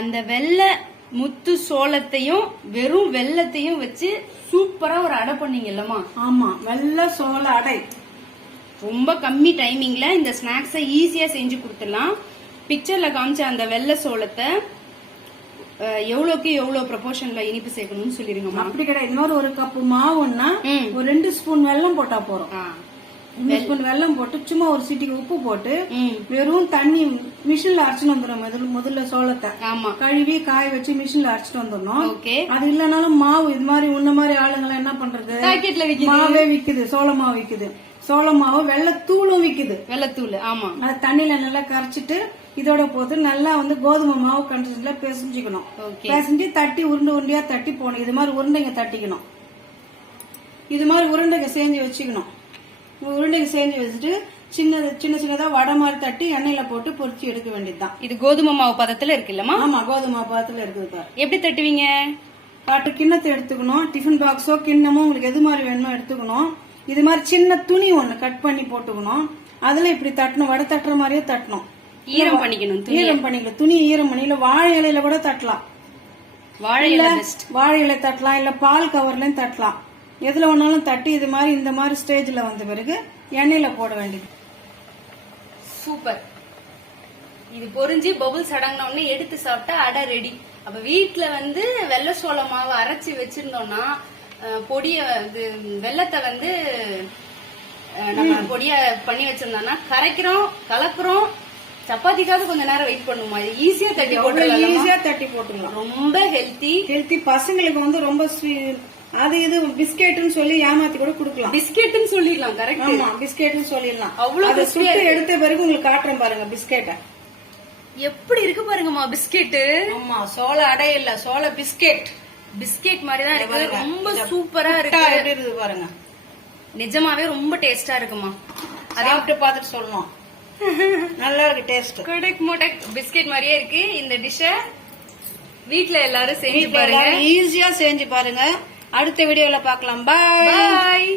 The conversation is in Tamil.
அந்த வெள்ளை முத்து சோளத்தையும் வெறும் வெள்ளத்தையும் வச்சு சூப்பரா ஒரு அடை பண்ணீங்கல்லமா? ஆமா, வெள்ளை சோள அடை. ரொம்ப கம்மி டைமிங்ல இந்த ஸ்நாக்ஸை ஈஸியா செஞ்சு கொடுத்துடலாம். பிக்சர்ல காமிச்ச அந்த வெள்ளை சோளத்தை எவ்வளவுக்கு எவ்வளவு ப்ரொபோர்ஷன்ல இனிப்பு சேர்க்கணும்னு சொல்லிருங்க. அப்படி கிடையாது. இன்னொரு ஒரு கப்பு மாவுன்னா ஒரு 2 ஸ்பூன் வெல்லம் போட்டா போறோம். 2 ஸ்பூன் வெல்லம் போட்டு சும்மா ஒரு சிட்டிக்கு உப்பு போட்டு வெறும் தண்ணி மிஷின்ல அரைச்சுட்டு வந்துடும். முதல்ல சோளத்தை கழுவி காய வச்சு மிஷின்ல அரைச்சிட்டு வந்துடணும். அது இல்லனாலும் மாவு இது மாதிரி உன்ன மாதிரி ஆளுங்க என்ன பண்றது, மாவே விக்குது, சோள மாவு விக்குது, சோள மாவு வெள்ளத்தூளும் விக்குது. வெள்ளத்தூள் ஆமா, அது தண்ணியில நல்லா கரைச்சிட்டு இதோட போட்டு நல்லா கோதுமை மாவு கன்சிஸ்டன்ட்ல பிசைஞ்சுக்கணும். பிசைஞ்சு தட்டி உருண்டையா தட்டி போகணும். இது மாதிரி உருண்டைங்க தட்டிக்கணும். இது மாதிரி உருண்டைங்க செஞ்சு வச்சுக்கணும். உருண்டைங்க செஞ்சு வச்சுட்டு சின்னதா வடை மாதிரி தட்டி எண்ணெயில போட்டு பொரிச்சு எடுக்க வேண்டியதுதான். இது கோதுமை மாவு பதத்துல இருக்குல்லமா? ஆமா, கோதுமை மாவு பதத்துல இருக்குது பாரு. எப்படி தட்டுவீங்க? பாட்டு கிண்ணத்தை எடுத்துக்கணும். டிஃபன் பாக்ஸோ கிண்ணமோ உங்களுக்கு எது மாதிரி வேணுமோ எடுத்துக்கணும். இது மாதிரி சின்ன துணி ஒண்ணு கட் பண்ணி போட்டுக்கணும். அதுல இப்படி தட்டணும். வடை தட்டுற மாதிரியே தட்டணும். ஈரம் பண்ணிக்கணும். ஈரம் பண்ணிக்கலாம். துணி ஈரம் பண்ணி இல்ல வாழை இலையில கூட தட்டலாம். வாழை இலை தட்டலாம், இல்ல பால் கவர்லயும் தட்டலாம். எதுல ஒன்னாலும் தட்டி இது மாதிரி இந்த மாதிரி ஸ்டேஜ்ல வந்த பிறகு எண்ணெயில போட வேண்டியது. சூப்பர். இது பொரிஞ்சு பபுள்ஸ் அடங்கின உடனே எடுத்து சாப்பிட்டா அடை ரெடி. அப்ப வீட்டுல வெள்ளை சோள மாவு அரைச்சி வச்சிருந்தோம்னா பொடிய வெள்ளத்தை நம்ம பொடிய பண்ணி வச்சிருந்தோம்னா கரைக்கிறோம், கலக்குறோம். சப்பாத்திக்காவது கொஞ்ச நேரம் வெயிட் பண்ணுமா? ஈஸியா தட்டி போட்டுக்கலாம். ரொம்ப ஹெல்த்தி. பசங்களுக்கு ரொம்ப அது இது பிஸ்கெட்னு சொல்லி ஏமாத்தி கூட குடுக்கலாம். பிஸ்கெட்னு சொல்லிடலாம். கரெக்ட். ஆமா, பிஸ்கெட்னு சொல்லிடலாம். அவ்வளவு சுட்டு எடுத்த பிறகு உங்களுக்கு காட்டுறேன் பாருங்க பிஸ்கெட்ட எப்படி இருக்கு பாருங்கம்மா. பிஸ்கெட். ஆமா, சோள அடை இல்ல, சோள பிஸ்கெட். பிஸ்கெட் மாதிரி தான் இருக்கு. ரொம்ப சூப்பரா இருக்கு. எப்படி இருக்குது பாருங்க. நிஜமாவே ரொம்ப டேஸ்டா இருக்குமா. அதை பாத்துட்டு சொல்லணும். நல்லா இருக்கு டேஸ்ட். கொடக் மோடக் பிஸ்கெட் மாதிரியே இருக்கு. இந்த டிஷ்ஷ வீட்ல எல்லாரும் செஞ்சு பாருங்க. ஈஸியா செஞ்சு பாருங்க. அடுத்த வீடியோல பார்க்கலாம். பாய்.